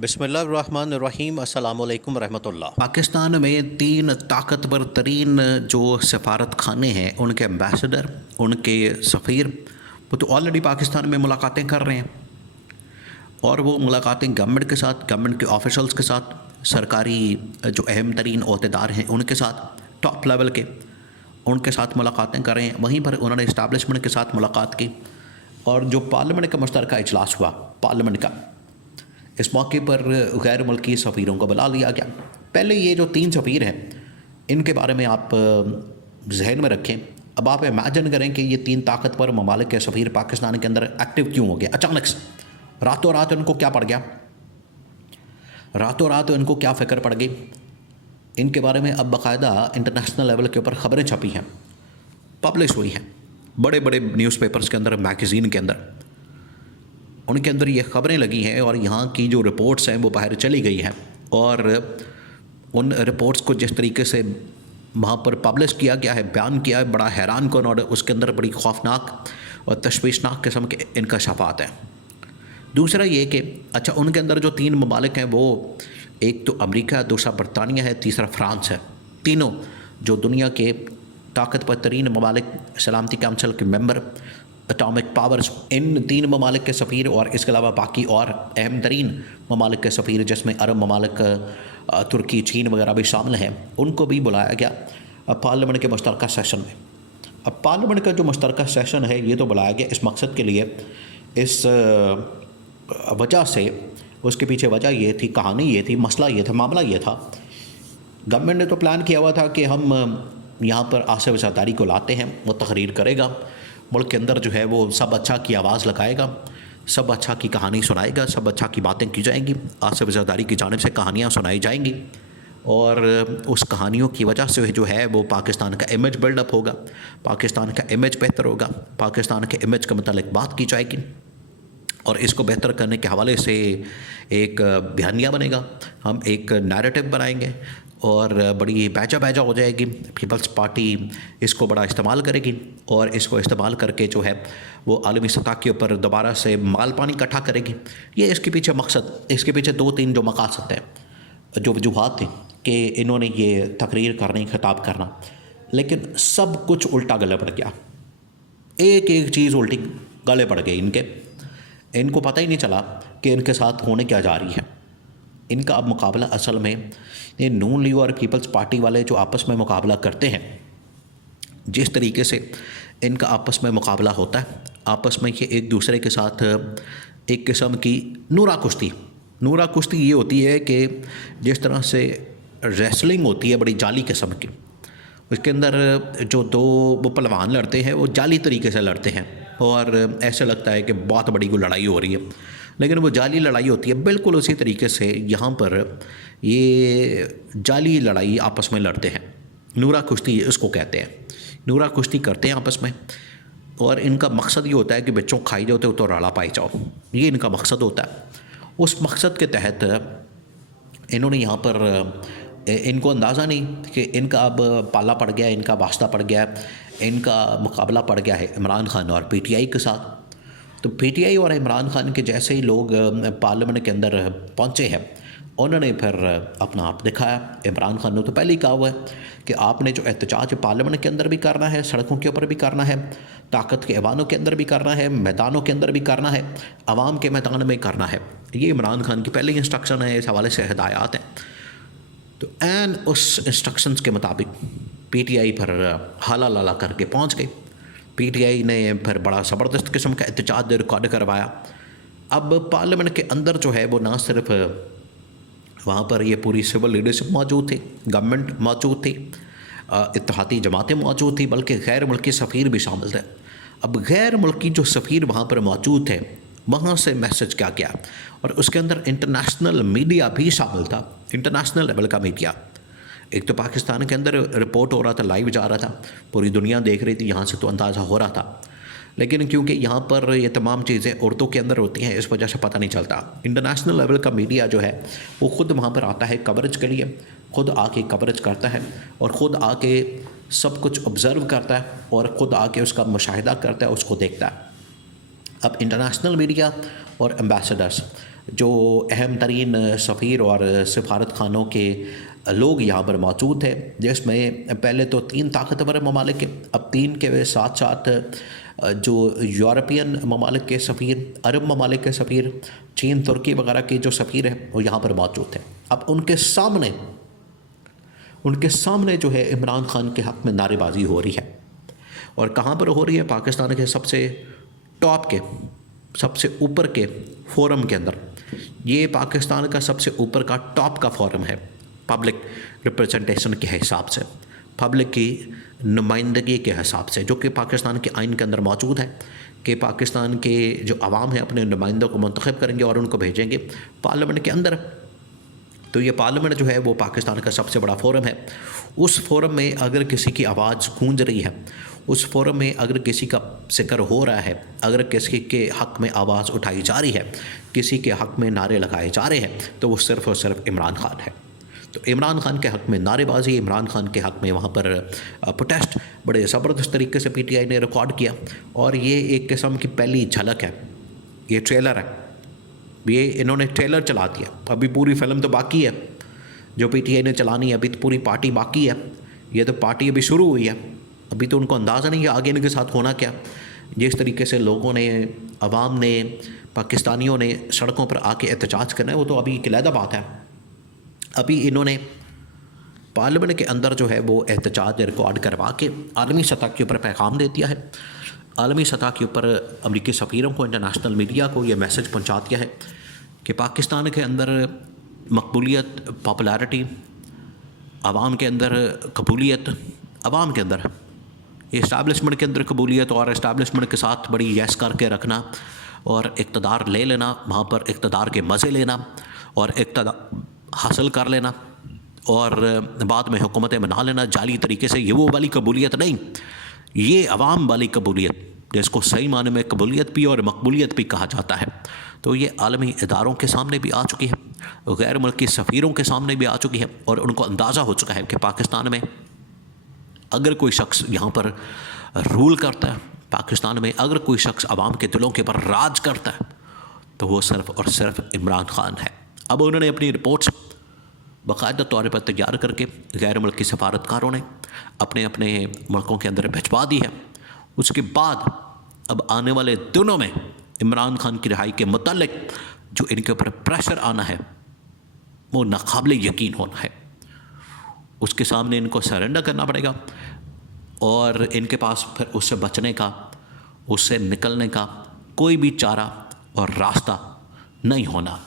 बिस्मिल्लाहिर्रहमानिर्रहीम अस्सलामुअलैकुम रहमतुल्लाह। पाकिस्तान में 3 ताकतवर तरीन जो सफारत खाने हैं, उनके एम्बेसडर, उनके सफ़ीर, वो तो ऑलरेडी पाकिस्तान में मुलाकातें कर रहे हैं। और वो मुलाकातें गवर्नमेंट के साथ, गवर्नमेंट के ऑफिशल्स के साथ, सरकारी जो अहम तरीन ओहदेदार हैं उनके साथ, टॉप लेवल के उनके साथ मुलाकातें कर रहे हैं। वहीं पर उन्होंने इस्टेब्लिशमेंट के साथ मुलाकात की। और जो पार्लियामेंट का मुश्तरका इजलास हुआ पार्लियामेंट का, इस मौके पर गैर मुल्की सफ़ीरों को बुला लिया गया। पहले ये जो 3 सफ़ीर हैं, इनके बारे में आप जहन में रखें। अब आप इमेजिन करें कि ये 3 ताकतवर ममालिक के सफ़ीर पाकिस्तान के अंदर एक्टिव क्यों हो गए अचानक से। रातों रात इनको क्या पड़ गया, रातों रात इनको क्या फ़िक्र पड़ गई। इनके बारे में अब बाकायदा इंटरनेशनल लेवल के ऊपर ख़बरें छपी हैं, पब्लिश हुई हैं, बड़े बड़े न्यूज़पेपर्स के अंदर, मैगज़ीन के अंदर, उनके अंदर ये ख़बरें लगी हैं। और यहाँ की जो रिपोर्ट्स हैं वो बाहर चली गई हैं। और उन रिपोर्ट्स को जिस तरीके से वहाँ पर पब्लिश किया गया है, बयान किया है, बड़ा हैरान कौन, और उसके अंदर बड़ी खौफनाक और तशवीशनाक किस्म के इंकशाफात हैं। दूसरा ये कि अच्छा, उनके अंदर जो 3 ममालिक हैं, वो एक तो अमेरिका, दूसरा बरतानिया है, तीसरा फ्रांस है। तीनों जो दुनिया के ताकतवर तरीन ममालिक, सलामती काउंसिल के मेंबर, एटॉमिक पावर्स, इन 3 ममालिक के सफ़ीर और इसके अलावा बाकी और अहम तरीन ममालिक के सफ़ीर, जिसमें अरब ममालिक, तुर्की, चीन वगैरह भी शामिल हैं, उनको भी बुलाया गया पार्लियामेंट के मुश्तरका सेशन में। अब पार्लियामेंट का जो मुश्तरका सेशन है, ये तो बुलाया गया इस मकसद के लिए, इस वजह से, उसके पीछे वजह ये थी, कहानी ये थी, मसला ये था, मामला ये था। गवर्नमेंट ने तो प्लान किया हुआ था कि हम यहाँ पर आसिफ ज़रदारी को लाते हैं, वो तकरीर करेगा, मुल्क के अंदर जो है वो सब अच्छा की आवाज़ लगाएगा, सब अच्छा की कहानी सुनाएगा, सब अच्छा की बातें की जाएंगी, आसिफ ज़रदारी की जानिब से कहानियाँ सुनाई जाएंगी। और उस कहानियों की वजह से जो है वो पाकिस्तान का इमेज बिल्डअप होगा, पाकिस्तान का इमेज बेहतर होगा, पाकिस्तान के इमेज के मतलब बात की जाएगी। और इसको बेहतर करने के हवाले से एक बयानिया बनेगा, हम एक नैरेटिव बनाएंगे और बड़ी बैजा बैजा हो जाएगी। पीपल्स पार्टी इसको बड़ा इस्तेमाल करेगी और इसको इस्तेमाल करके जो है वो आलमी सतह के ऊपर दोबारा से माल पानी इकट्ठा करेगी। ये इसके पीछे मकसद, इसके पीछे 2-3 जो मकासद हैं, जो वजूहात थे कि इन्होंने ये तकरीर करनी, खिताब करना, लेकिन सब कुछ उल्टा गले पड़ गया। एक एक चीज़ उल्टी गले पड़ गई इनके। इनको पता ही नहीं चला कि इनके साथ होने क्या जा रही है। इनका अब मुकाबला असल में ये नून लीग और पीपल्स पार्टी वाले जो आपस में मुकाबला करते हैं, जिस तरीके से इनका आपस में मुकाबला होता है, आपस में ये एक दूसरे के साथ एक किस्म की नूरा कुश्ती ये होती है कि जिस तरह से रेसलिंग होती है बड़ी जाली किस्म की, उसके अंदर जो 2 वो पहलवान लड़ते हैं वो जाली तरीके से लड़ते हैं और ऐसा लगता है कि बहुत बड़ी कोई लड़ाई हो रही है, लेकिन वो जाली लड़ाई होती है। बिल्कुल उसी तरीके से यहाँ पर ये जाली लड़ाई आपस में लड़ते हैं, नूरा कुश्ती इसको कहते हैं। नूरा कुश्ती करते हैं आपस में और इनका मकसद ये होता है कि बच्चों खाई जाओ तो राला पाई जाओ, ये इनका मकसद होता है। उस मकसद के तहत इन्होंने यहाँ पर, इनको अंदाज़ा नहीं कि इनका अब पाला पड़ गया, इनका वास्ता पड़ गया, इनका मुकाबला पड़ गया है इमरान खान और पीटीआई के साथ। तो पीटीआई और इमरान खान के जैसे ही लोग पार्लियामेंट के अंदर पहुंचे हैं, उन्होंने फिर अपना आप दिखाया। इमरान खान ने तो पहले ही कहा हुआ है कि आपने जो एहतजाज पार्लियामेंट के अंदर भी करना है, सड़कों के ऊपर भी करना है, ताकत के ऐवानों के अंदर भी करना है, मैदानों के अंदर भी करना है, आवाम के मैदान में करना है। ये इमरान खान की पहली इंस्ट्रक्शन है, इस हवाले से हिदायत हैं। तो एन उस इंस्ट्रक्शंस के मुताबिक पीटीआई पर हाला लाला करके पहुंच गई। पीटीआई ने फिर बड़ा ज़बरदस्त किस्म का एहतजाज रिकॉर्ड करवाया। अब पार्लियामेंट के अंदर जो है वो ना सिर्फ वहाँ पर ये पूरी सिविल लीडरशिप मौजूद थी, गवर्नमेंट मौजूद थी, इत्तेहादी जमातें मौजूद थी, बल्कि गैर मुल्की सफ़ीर भी शामिल थे। अब गैर मुल्की जो सफ़ीर वहाँ पर मौजूद थे, वहाँ से मैसेज क्या गया, और उसके अंदर इंटरनेशनल मीडिया भी शामिल था, इंटरनेशनल लेवल का मीडिया। एक तो पाकिस्तान के अंदर रिपोर्ट हो रहा था, लाइव जा रहा था, पूरी दुनिया देख रही थी, यहाँ से तो अंदाज़ा हो रहा था, लेकिन क्योंकि यहाँ पर ये तमाम चीज़ें उर्दू के अंदर होती हैं, इस वजह से पता नहीं चलता। इंटरनेशनल लेवल का मीडिया जो है वो ख़ुद वहाँ पर आता है कवरेज के लिए, ख़ुद आके कवरेज करता है और ख़ुद आके सब कुछ ऑब्ज़र्व करता है और ख़ुद आके उसका मुशाहिदा करता है, उसको देखता है। अब इंटरनेशनल मीडिया और एम्बेसडर्स जो अहम तरीन सफ़ीर और सफारत खानों के लोग यहाँ पर मौजूद थे, जिसमें पहले तो 3 ताकतवर ममालिक, अब 3 के साथ साथ जो यूरोपियन ममालिक के सफ़ीर, अरब ममालिक के सफ़ीर, चीन, तुर्की वगैरह के जो सफ़ीर हैं वो यहाँ पर मौजूद थे। अब उनके सामने जो है इमरान खान के हक़ में नारेबाजी हो रही है। और कहाँ पर हो रही है? पाकिस्तान के सबसे टॉप के, सबसे ऊपर के फोरम के अंदर। ये पाकिस्तान का सबसे ऊपर का टॉप का फोरम है पब्लिक रिप्रेजेंटेशन के हिसाब से, पब्लिक की नुमाइंदगी के हिसाब से, जो कि पाकिस्तान के आइन के अंदर मौजूद है कि पाकिस्तान के जो अवाम है अपने नुमाइंदों को मुंतखब करेंगे और उनको भेजेंगे पार्लियामेंट के अंदर। तो ये पार्लियामेंट जो है वो पाकिस्तान का सबसे बड़ा फोरम है। उस फोरम में अगर किसी की आवाज़ गूंज रही है, उस फोरम में अगर किसी का जिक्र हो रहा है, अगर किसी के हक़ में आवाज़ उठाई जा रही है, किसी के हक़ में नारे लगाए जा रहे हैं, तो वो सिर्फ़ और सिर्फ इमरान खान है। तो इमरान खान के हक़ में नारेबाजी, इमरान खान के हक़ में वहाँ पर प्रोटेस्ट बड़े ज़बरदस्त तरीके से PTI ने रिकॉर्ड किया। और ये एक किस्म की पहली झलक है, ये ट्रेलर है, ये इन्होंने ट्रेलर चला दिया। अभी पूरी फिल्म तो बाकी है जो PTI ने चलानी है, अभी तो पूरी पार्टी बाकी है। ये तो पार्टी अभी शुरू हुई है, अभी तो उनको अंदाज़ा नहीं है आगे इनके साथ होना क्या। जिस तरीके से लोगों ने, अवाम ने, पाकिस्तानियों ने सड़कों पर आके एहतजाज करना है, वो तो अभी एक अलग बात है। अभी इन्होंने पार्लियामेंट के अंदर जो है वो एहतजाज रिकॉर्ड करवा के आलमी सतह के ऊपर पैगाम दे दिया है। आलमी सतह के ऊपर अमरीकी सफ़ीरों को, इंटरनेशनल मीडिया को ये मैसेज पहुंचा दिया है कि पाकिस्तान के अंदर मकबूलियत, पॉपुलैरिटी, आवाम के अंदर कबूलियत, आवाम के अंदर इस्टेब्लिशमेंट के अंदर कबूलियत और इस्टेब्लिशमेंट के साथ बड़ी यस करके रखना और इक़्तिदार ले लेना, वहाँ पर इक़्तिदार के मज़े लेना और इक़्तिदार हासिल कर लेना और बाद में हुकूमतें बना लेना जाली तरीके से। ये वो वाली कबूलियत नहीं, ये अवाम वाली कबूलियत, जिसको सही माने में कबूलियत भी और मकबूलियत भी कहा जाता है। तो ये आलमी इदारों के सामने भी आ चुकी है, गैर मुल्की सफ़ीरों के सामने भी आ चुकी है और उनको अंदाज़ा हो चुका है कि पाकिस्तान में अगर कोई शख्स यहाँ पर रूल करता है, पाकिस्तान में अगर कोई शख्स अवाम के दिलों के ऊपर राज करता है, तो वो सिर्फ़ और सिर्फ इमरान खान है। अब उन्होंने अपनी रिपोर्ट्स बाकायदा तौर पर तैयार करके गैर मुल्की सफारतकारों ने अपने अपने मुल्कों के अंदर भिजवा दी है। उसके बाद अब आने वाले दिनों में इमरान खान की रिहाई के मुतालिक जो इनके ऊपर प्रेशर आना है वो नाकाबिले यकीन होना है। उसके सामने इनको सरेंडर करना पड़ेगा और इनके पास फिर उससे बचने का, उससे निकलने का कोई भी चारा और रास्ता नहीं होना।